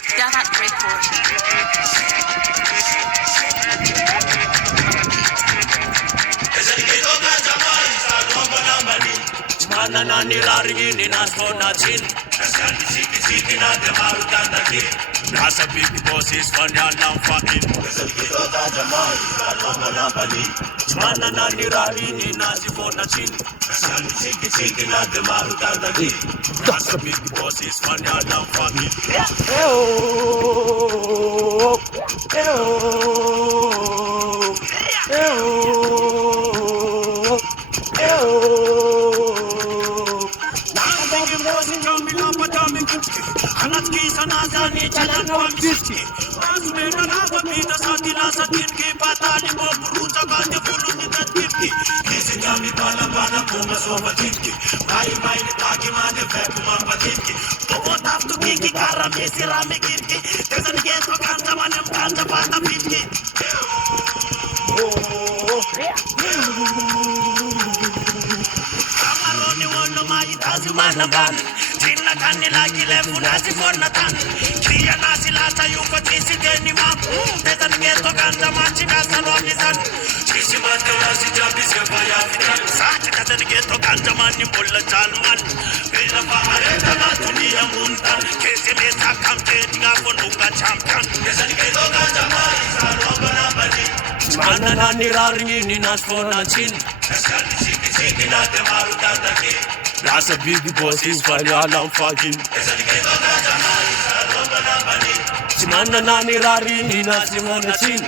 Davat record. Mana nani lari ni nasona chin. Nasa big bosses for your lamb for him. Mana nani lari ni nasona chin. Nasa big bosses for your lamb for him. Tina kani lagi lefu nasi kona tan. Kia nasi lata yuko tisi geni mapu. Teta ningeto kanda machi kasa lomisan. Tisi mata wasi jabi sepa ya fitan. Sacha kata ningeto kanda mani mulla chalman. Bila pahareta na dunia muntan. Kesi leta kamte tinga kondunga champion. Tesa ningeto kanda mani salomba na bani. Mana nani raringi ni nasfona chin. Kaskani siki na te maru tandaki. That's a big boss is for your lamb for him. Simana nani rari ni na simona chin.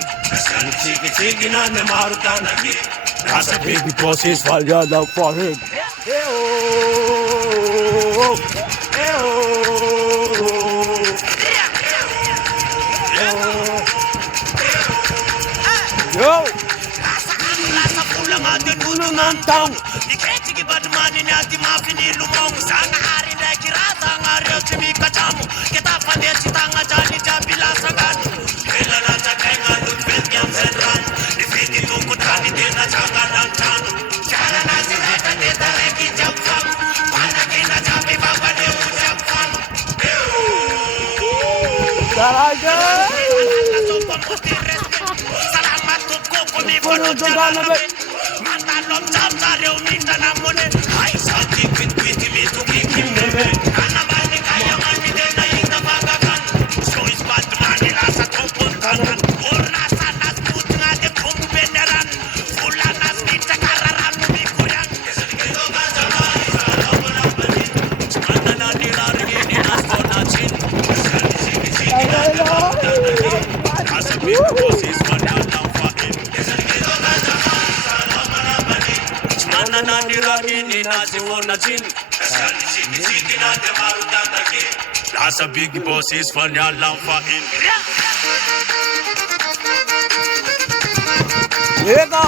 Chiki na ne marutana. That's a big boss is for your lamb for him. Yo. Badmani nati mafini lumong sana hari na kirata ngario chimika chamu kita pande chitanga jani jabila sagan kela na chakenga lutbet nyam senran ifiki tuku tani dena changa nang chanu chana na sireta deta reki jamfam pana kena jabi baba de ujamfam Saraga Salamat tuku kumi kono jalabe Matalom jamsare umita namone Hai sati kwit mi tu kikimeme Anabani kaya mani dena inda bagakan So is bad mani rasa topuntanan Urna sanas putnga de kumu beneran Fulanas nita kararan mikuyan Kesani kayo kajamani Salama nabani Manana nirarigi ni nasona chin Kesani siki Asa bitu bosis manana fahim Kesani kayo kajamani Salama nabani Manana nirarigi ni nasona chin That's a big boss is for your lamb for him. Ega